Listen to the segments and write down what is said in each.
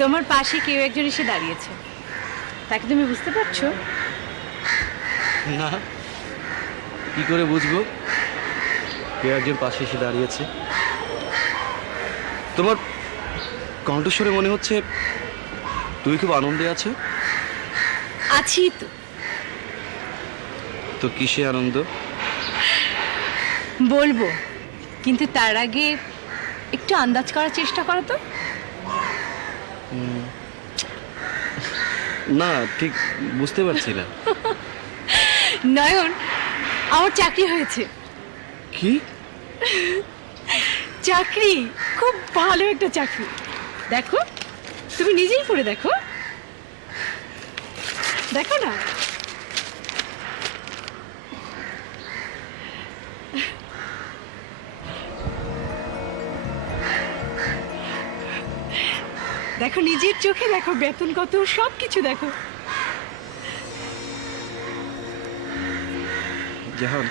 তোমার পাশে কেউ একজন এসে দাঁড়িয়েছে, তাকে তুমি বুঝতে পারছো? না, কি করে বুঝবো কেউ একজন পাশে এসে দাঁড়িয়েছে? তোমার কণ্ঠস্বরে মনে হচ্ছে তুই খুব আনন্দে আছো। আছি তো। তো কিসে আনন্দ? বলবো, কিন্তু তার আগে একটু আন্দাজ করার চেষ্টা করো তো। না, ঠিক বুঝতে পারছি না। নয়ন, আমার চাকরি হয়েছে। কি চাকরি? খুব ভালো একটা চাকরি। দেখো, তুমি নিজেই পড়ে দেখো। দেখো না। দেখো, নিজের চোখে দেখো, বেতন কত, সব কিছু দেখো। জাহান,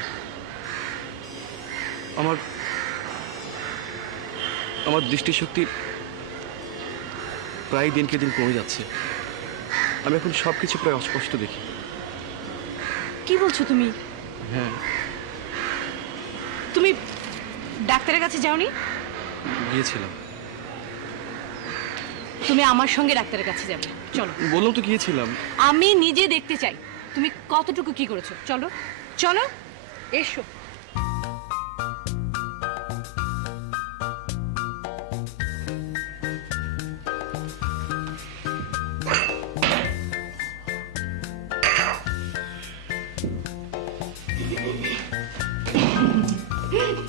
আমার আমার দৃষ্টিশক্তি প্রায় দিনকে দিন কমে যাচ্ছে। আমি এখন সবকিছু প্রায় অস্পষ্ট দেখি। কি বলছো তুমি? হ্যাঁ, তুমি ডাক্তারের কাছে যাওনি? গিয়েছিলাম। তুমি আমার সঙ্গে ডাক্তারের কাছে যাবে, চলো। বললাম তো গিয়েছিলাম। আমি নিজে দেখতে চাই তুমি কতটুকু কি করেছো। চলো চলো, এসো।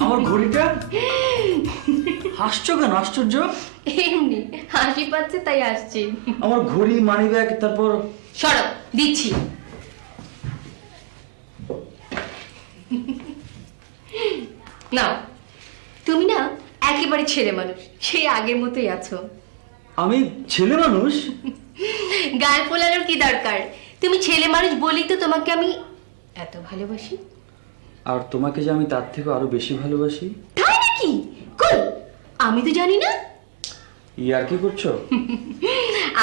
আমার ঘড়িটা হাসছো কেন? আশ্চর্য। এমনি হাসি পাচ্ছে তাই আসছি। আমার ঘড়ি, মানি ব্যাগ, তারপর সরব দিচ্ছি। নাও, তুমি না একেবারে ছেলে মানুষ, সেই আগের মতোই আছো। আমি ছেলে মানুষ? গায়ে ফোলানোর কি দরকার? তুমি ছেলে মানুষ বলেই তো তোমাকে আমি এত ভালোবাসি। আর তোমাকে যে আমি তার থেকে আরো বেশি ভালোবাসি। তাই নাকি? কই, আমি তো জানি না। ইয়ার কি করছো?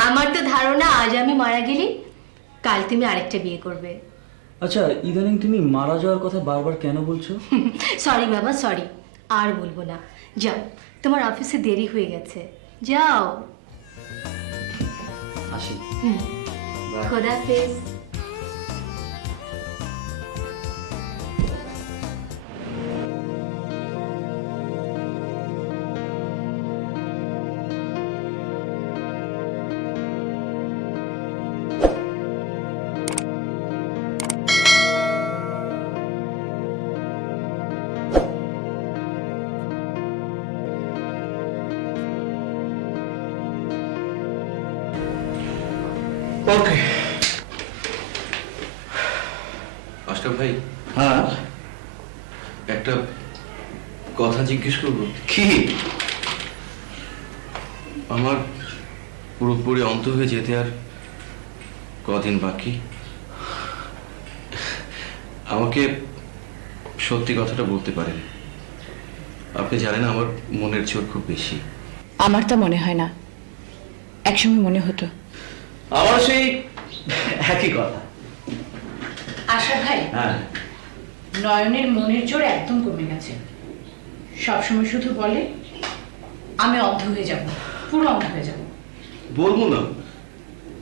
আমার তো ধারণা আজ আমি মারা গেলে কাল তুমি আরেকটা বিয়ে করবে। আচ্ছা, ইদানিং তুমি মারা যাওয়ার কথা বারবার কেন বলছো? সরি বাবা, সরি, আর বলবো না। যাও, তোমার অফিসে দেরি হয়ে গেছে, যাও। আসি। বাই। খোদাফেজ। ওকে। আশরাফ ভাই, হ্যাঁ, একটা কথা জিজ্ঞেস করবো? কি? আমার পুরোপুরি অন্ত হয়ে যেতে আর কদিন বাকি। আমাকে সত্যি কথাটা বলতে পারেন? আপনি জানেন আমার মনের জোর খুব বেশি। আমার তা মনে হয় না, একসময় মনে হতো। আমার সেই একই কথা। আশা ভাই, হ্যাঁ, নয়নের মনের জোর একদম কমে গেছে। সবসময় শুধু বলে আমি অন্ধ হয়ে যাব, পুরো অন্ধ হয়ে যাব। বলবো না,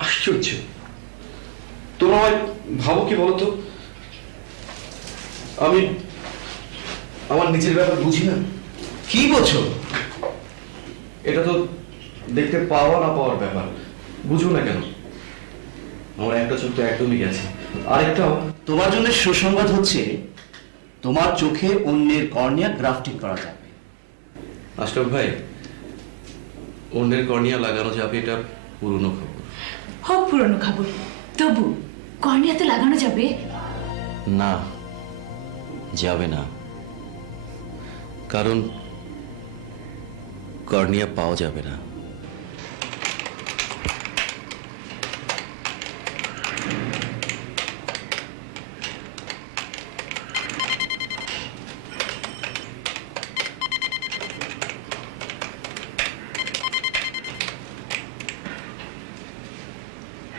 আশ্চর্য। তোমরা আমায় ভাবো কি বলতো? আমি আমার নিজের ব্যাপার বুঝি না। কি বলছো? এটা তো দেখতে পাওয়া না পাওয়ার ব্যাপার, বুঝো না কেন? আমার একটা চোখ তো একদমই গেছে, আরেকটাও। তোমার জন্য সুসংবাদ হচ্ছে তোমার চোখে অন্যের কর্নিয়া গ্রাফটিং করা যাবে। আশরাফ ভাই, অন্যের কর্নিয়া লাগানো যাবে এটা পুরনো খবর। হোক পুরনো খবর, তবু কর্নিয়াতে লাগানো যাবে না, যাবে না, কারণ কর্নিয়া পাওয়া যাবে না।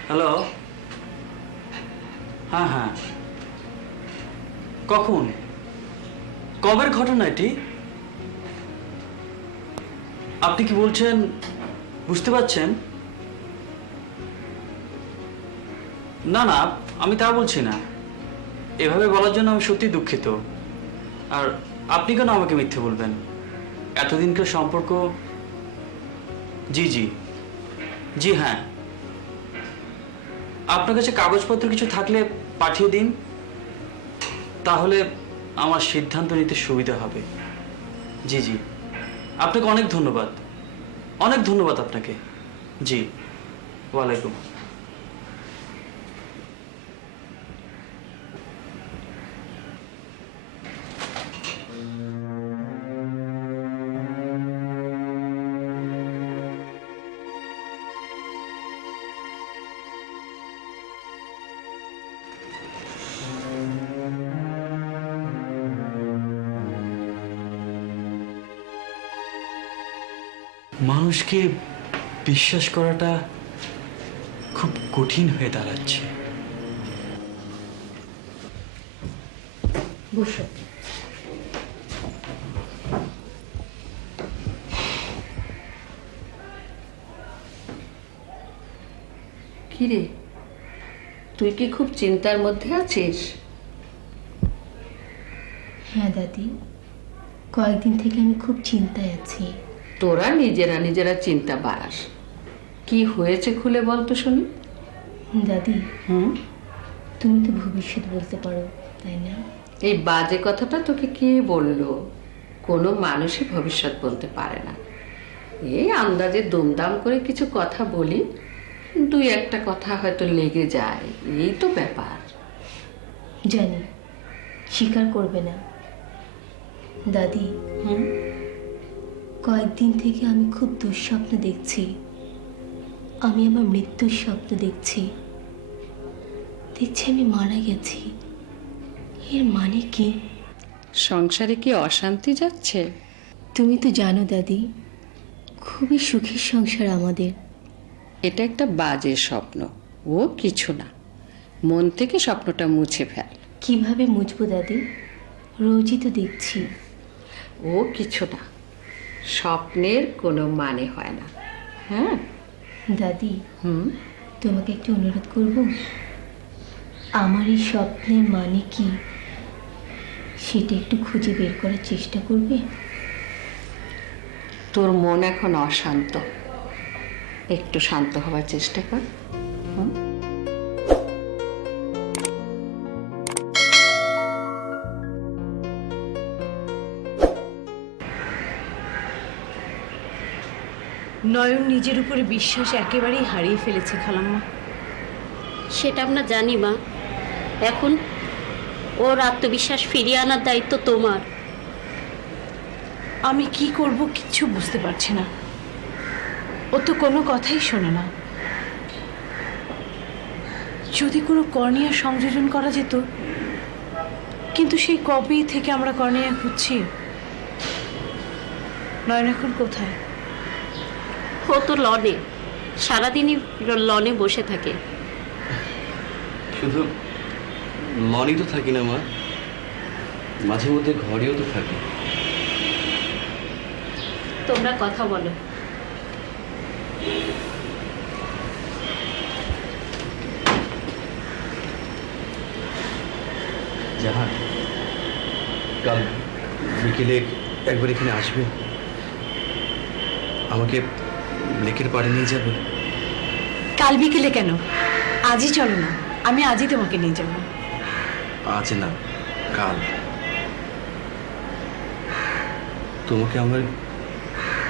হ্যালো, হ্যাঁ হ্যাঁ, কখন, কবের ঘটনা এটি? আপনি কি বলছেন বুঝতে পারছেন? না না, আমি তা বলছি না। এভাবে বলার জন্য আমি সত্যি দুঃখিত। আর আপনি কেন আমাকে মিথ্যে বলবেন? এতদিনকার সম্পর্ক। জি জি জি, হ্যাঁ, আপনার কাছে কাগজপত্র কিছু থাকলে পাঠিয়ে দিন, তাহলে আমার সিদ্ধান্ত নিতে সুবিধা হবে। জি জি, আপনাকে অনেক ধন্যবাদ, অনেক ধন্যবাদ আপনাকে। জি, ওয়ালাইকুম। মানুষকে বিশ্বাস করাটা খুব কঠিন হয়ে দাঁড়াচ্ছে। বসো। কিরে, তুই কি খুব চিন্তার মধ্যে আছিস? হ্যাঁ দাদি, কয়েকদিন থেকে আমি খুব চিন্তায় আছি। তোরা নিজেরা চিন্তা বাড়াস। কি হয়েছে খুলে বল তো শুনি। দাদি, তুমি তো ভবিষ্যৎ বলতে পারো, তাই না? এই বাজে কথাটা তোকে কে বললো? কোনো মানুষই ভবিষ্যৎ বলতে পারে না। এই আন্দাজে দুমদাম করে কিছু কথা বলি, দুই একটা কথা হয়তো লেগে যায়, এই তো ব্যাপার। জানি, স্বীকার করবে না। দাদি, কয়েকদিন থেকে আমি খুব দুঃস্বপ্ন দেখছি। আমি আমার মৃত্যুর স্বপ্ন দেখছি। আমি মারা গেছি। এর মানে কি? সংসারে কি অশান্তি যাচ্ছে? তুমি তো জানো দাদি, খুবই সুখের সংসার আমাদের। এটা একটা বাজে স্বপ্ন, ও কিছু না। মন থেকে স্বপ্নটা মুছে ফেল। কিভাবে মুছবো দাদি? রোজই তো দেখছি। ও কিছু না, স্বপ্নের কোনো মানে হয় না। হ্যাঁ দাদি, তোমাকে একটু অনুরোধ করব, আমার এই স্বপ্নের মানে কি সেটা একটু খুঁজে বের করার চেষ্টা করবে? তোর মন এখন অশান্ত, একটু শান্ত হওয়ার চেষ্টা কর। নয়ন নিজের উপরে বিশ্বাস একেবারেই হারিয়ে ফেলেছে খালাম্মা। সেটা আমরা জানি মা। এখন ওর আত্মবিশ্বাস ফিরিয়ে আনার দায়িত্ব তোমার। আমি কি করব কিচ্ছু বুঝতে পারছি না। ও তো কোনো কথাই শোনে না। যদি কোনো কর্নিয়া সংযোজন করা যেত, কিন্তু সেই কবে থেকে আমরা কর্নিয়া খুঁজছি। নয়ন এখন কোথায়? ও তো লনে, সারাদিনই লনে বসে থাকে। শুধু লনই তো থাকি না মা, মাঝে মধ্যে ঘরেও তো থাকি। তোমরা কথা বলো। জাহান, কাল বিকেলে একবার এখানে আসবে, আমাকে লেকের পাড়ে নিয়ে যাবে। কাল বিকেলে কেন? আজই চলো না, আমি আজই তোমাকে নিয়ে যাবো। আজ না, কাল। তোমাকে আমার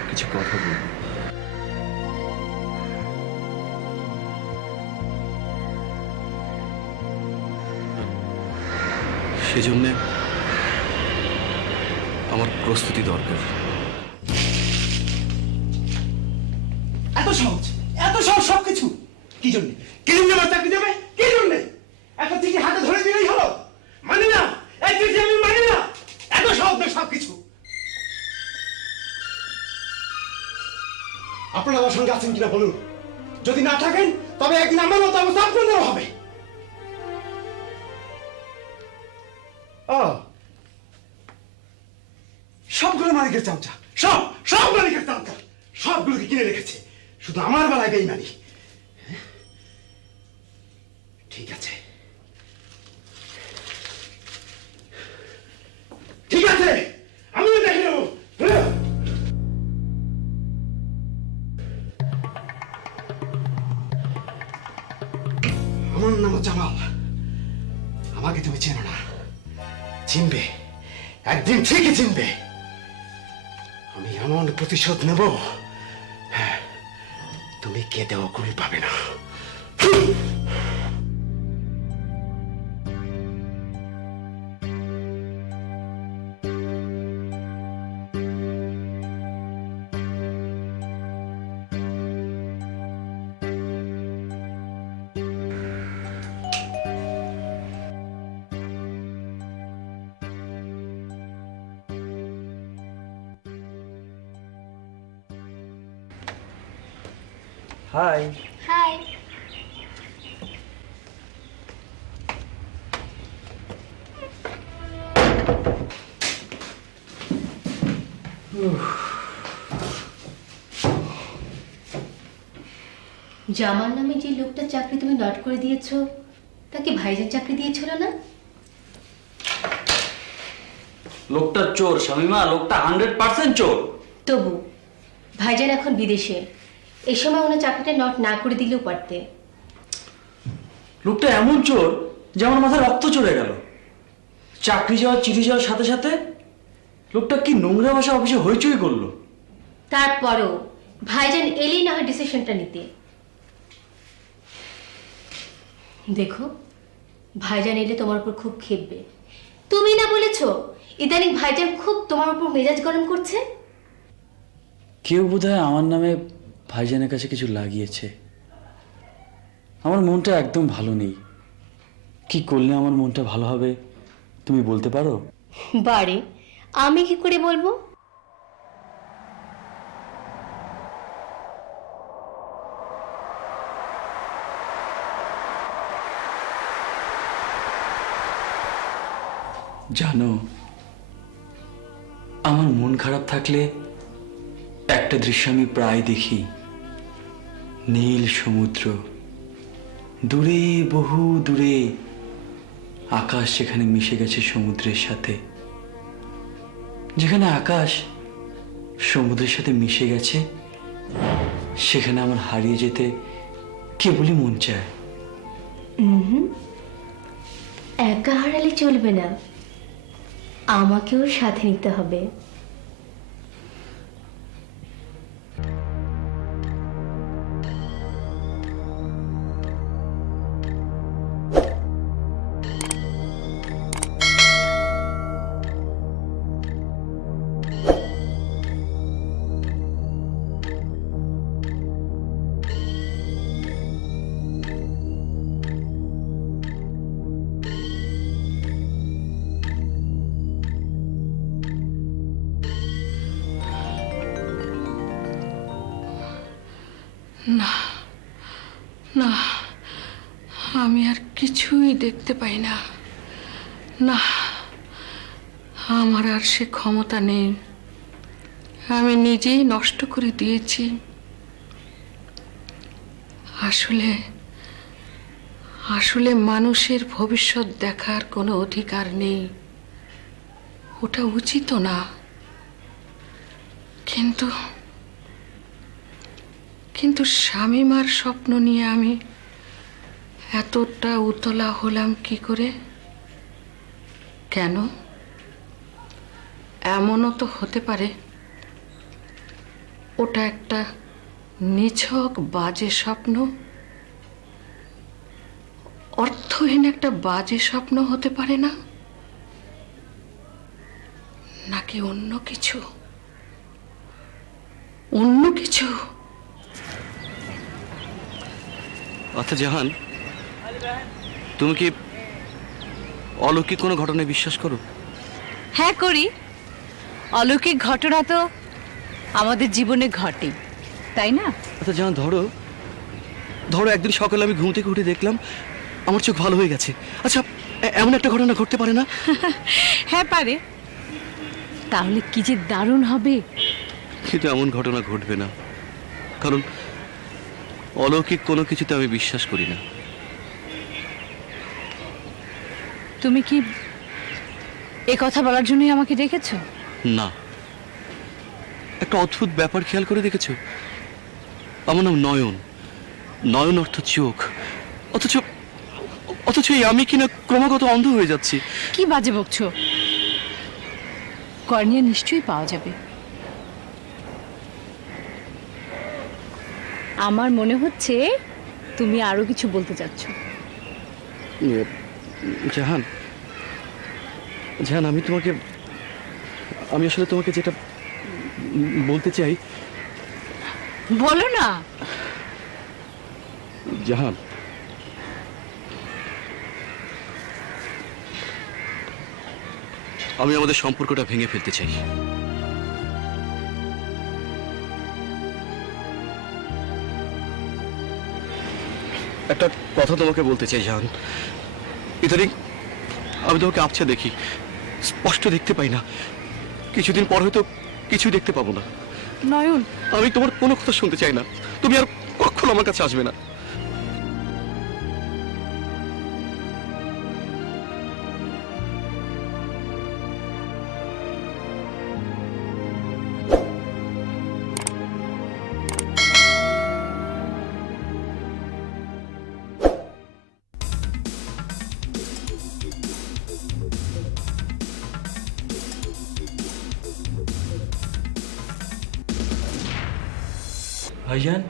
কিছু কথা বলবো। সেজন্যে আমার প্রস্তুতি দরকার। এত সহজ সবকিছু কি জন্য? কি জন্য আমার চাকরি দেবে? কি জন্য? একটা চিঠি হাতে ধরে দিলেই হলো? মানি না, এই চিঠি আমি মানি না। এত সহজ না সবকিছু। আপনারা আমার সঙ্গে আছেন কিনা বলুন। যদি না থাকেন তবে একদিন আমার মতো অবস্থা আপনাদেরও হবে। ও, সবগুলো মালিকের চামচা, সব মালিকের চামচা, সবগুলোকে কিনে রেখেছে, শুধু আমার বেলায় বেইমানি। ঠিক আছে, ঠিক আছে, আমিও দেখে নেবো। আমার নাম জামাল, আমাকে তুমি চেনো না, চিনবে, একদিন ঠিকই চিনবে। আমি এমন প্রতিশোধ নেব, হ্যাঁ, তুমি কেঁদেও কুড়ি পাবে না। হাই। হাই। জামাল নামে যে লোকটার চাকরি তুমি নট করে দিয়েছো, তাকে ভাইজান চাকরি দিয়েছিল না? লোকটা চোর শামিমা, লোকটা 100% চোর। তবু ভাইজান এখন বিদেশে, এই সময় ওনার চাকরিটা নট না করে দিলেও পারতে। লোকটা এমন চোর যে আমার মাথায় রক্ত চড়ে গেল। চাকরি যাওয়ার চিঠি যাওয়ার সাথে সাথে লোকটা কি নোংরা ভাষা অফিসে হইচই করলো। তারপরও ভাইজান এলেই না হয় ডিসিশনটা নিতে। দেখো, ভাইজান এলে তোমার উপর খুব ক্ষেপবে। তুমি না বলেছো ইদানিং ভাইজান খুব তোমার উপর মেজাজ গরম করছে? কেউ বোধহয় আমার নামে ভাইজানের কাছে কিছু লাগিয়েছে। আমার মনটা একদম ভালো নেই। কি করলে আমার মনটা ভালো হবে তুমি বলতে পারো? বারে, আমি কি করে বলবো? জানো, আমার মন খারাপ থাকলে একটা দৃশ্য আমি প্রায় দেখি। নীল সমুদ্র, দূরে, বহু দূরে আকাশ যেখানে মিশে গেছে সমুদ্রের সাথে। যেখানে আকাশ সমুদ্রের সাথে মিশে গেছে সেখানে আমার হারিয়ে যেতে কেবলই মন চায়। একা হারালে চলবে না, আমাকেও সাথে নিতে হবে। না না, আমি আর কিছুই দেখতে পাই না। না, আমার আর সে ক্ষমতা নেই। আমি নিজেই নষ্ট করে দিয়েছি। আসলে আসলে মানুষের ভবিষ্যৎ দেখার কোনো অধিকার নেই, ওটা উচিত না। কিন্তু কিন্তু শামিমার স্বপ্ন নিয়ে আমি এতটা উতলা হলাম কি করে? কেন? এমনও তো হতে পারে ওটা একটা নিছক বাজে স্বপ্ন, অর্থহীন একটা বাজে স্বপ্ন হতে পারে না? নাকি অন্য কিছু? অন্য কিছু? আচ্ছা জাহান, তুমি কি অলৌকিক কোনো ঘটনায় বিশ্বাস করো? হ্যাঁ করি। অলৌকিক ঘটনা তো আমাদের জীবনে ঘটে, তাই না? আচ্ছা জাহান, ধরো ধরো একদিন সকালে আমি ঘুম থেকে উঠে দেখলাম আমার চোখ ভালো হয়ে গেছে। আচ্ছা, এমন একটা ঘটনা ঘটতে পারে না? হ্যাঁ পারে, তাহলে কি যে দারুণ হবে। কিন্তু এমন ঘটনা ঘটবে না, কারণ অলৌকিক কোনো কিছুতে আমি বিশ্বাস করি না। তুমি কি এ কথা বলার জন্যই আমাকে ডেকেছো? না, একটা অদ্ভুত ব্যাপার খেয়াল করে দেখেছো? আমার নাম নয়ন, নয়ন অর্থ চোখ, অথচ অথচ এই আমি কিনা ক্রমাগত অন্ধ হয়ে যাচ্ছি। কি বাজে বকছো? কর্নিয়া নিশ্চয়ই পাওয়া যাবে। আমার মনে হচ্ছে তুমি আরো কিছু বলতে চাচ্ছ। জাহান, জাহান, আমি আসলে তোমাকে যেটা বলতে চাই। বলো না। জাহান, আমি আমাদের সম্পর্কটা ভেঙে ফেলতে চাই। একটা কথা তোমাকে বলতে চাই জাহান। ইদানিং আমি তোমাকে আবছা দেখি, স্পষ্ট দেখতে পাই না। কিছুদিন পর হয়তো কিছুই দেখতে পাবো না। নয়ন, আমি তোমার কোনো কথা শুনতে চাই না। তুমি আর কখনো আমার কাছে আসবে না। ভাইজান,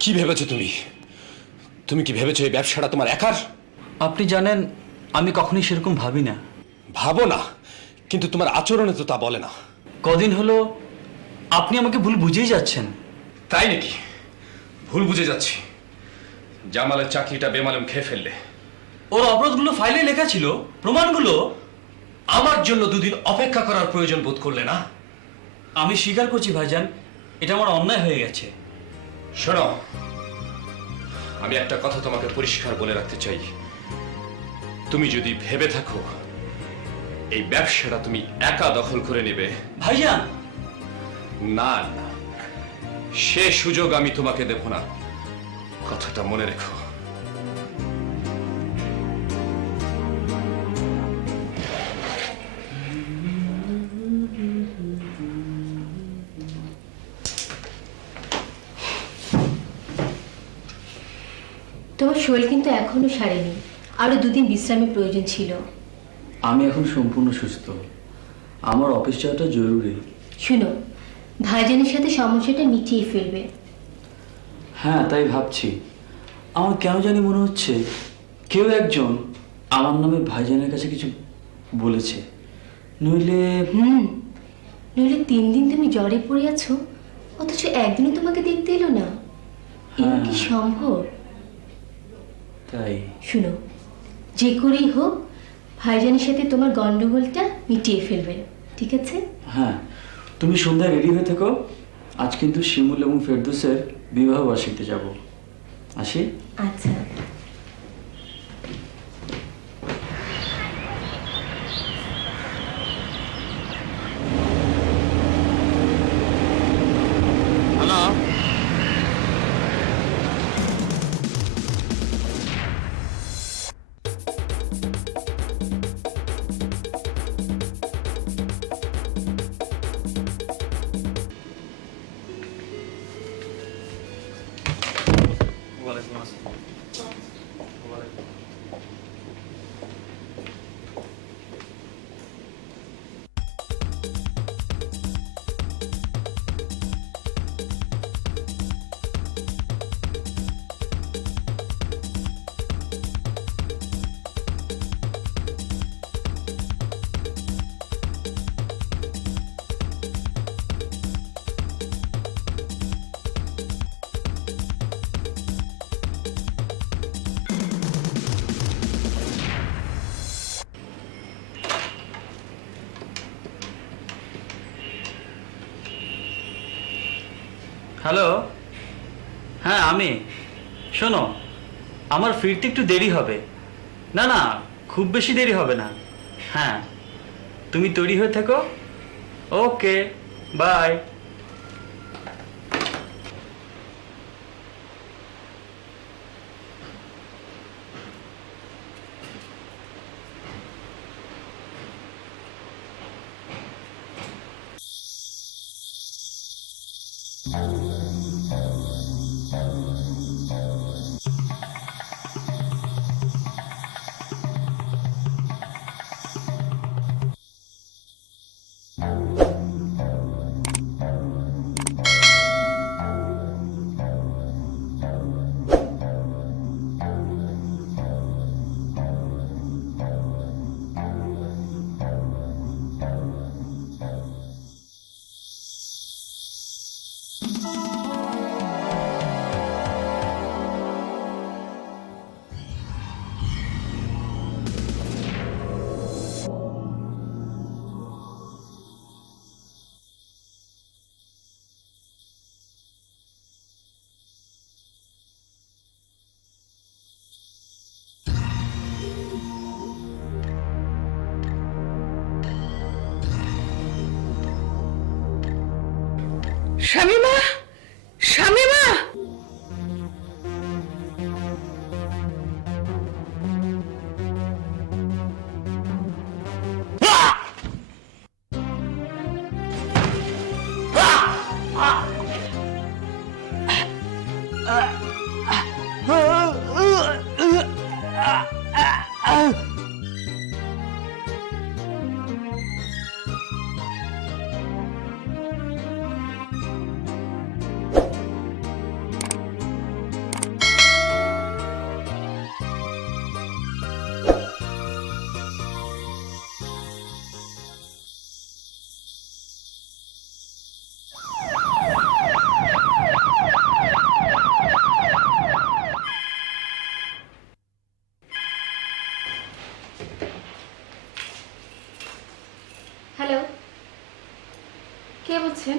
কি ভেবেছো তুমি? তুমি কি ভেবেছো এই ব্যবসাটা তোমার একার? আপনি জানেন আমি কখনোই সেরকম ভাবি না। ভাবো না, কিন্তু তোমার আচরণে তো তা বলে না। কদিন হলো আপনি আমাকে ভুল বুঝেই যাচ্ছেন। তাই নাকি? ভুল বুঝে যাচ্ছি। জামালের চাকরিটা বেমালুম খেয়ে ফেললে। ওর অপরাধগুলো ফাইলে লেখা ছিল, প্রমাণগুলো। আমার জন্য দুদিন অপেক্ষা করার প্রয়োজন বোধ করলে না? আমি স্বীকার করছি ভাইজান, এটা আমার অন্যায় হয়ে গেছে। শোনো, আমি একটা কথা তোমাকে পরিষ্কার বলে রাখতে চাই। তুমি যদি ভেবে থাকো এই ব্যবসাটা তুমি একা দখল করে নেবে, ভাইজান, না না, সে সুযোগ আমি তোমাকে দেব না। কথাটা মনে রেখো। তোমার শরীর কিন্তু এখনো সারেনি, আরো দুদিন বিশ্রামের প্রয়োজন ছিল। আমি এখন সম্পূর্ণ সুস্থ। আমার অফিস যাওয়াটা জরুরি। শুনো, ভাইজানের সাথে সমস্যাটা মিটিয়ে ফেলবে। হ্যাঁ, তাই ভাবছি। আমার কেন জানি মনে হচ্ছে কেউ একজন আমার নামে ভাইজানের কাছে কিছু বলেছে। নইলে নইলে 3 দিন তুমি জ্বরে পড়ে আছো, অথচ একদিনও তোমাকে দেখতে এলো না। এটা কি সম্ভব? তাই শুনো, যে করেই হোক ভাইজানের সাথে তোমার গন্ডগোলটা মিটিয়ে ফেলবে, ঠিক আছে? হ্যাঁ, তুমি সন্ধ্যায় রেডি হয়ে থেকো। আজ কিন্তু শিমুল এবং ফেরদৌসের বিবাহ বার্ষিকীতে যাব। আসি। আচ্ছা। Hello, hello. হ্যাঁ, আমি শোনো, আমার ফিরতে একটু দেরি হবে। না না, খুব বেশি দেরি হবে না। হ্যাঁ, তুমি তৈরি হয়ে থেকো। ওকে, বাই। শামিমা, শামিমা! হ্যালো, কে বলছেন?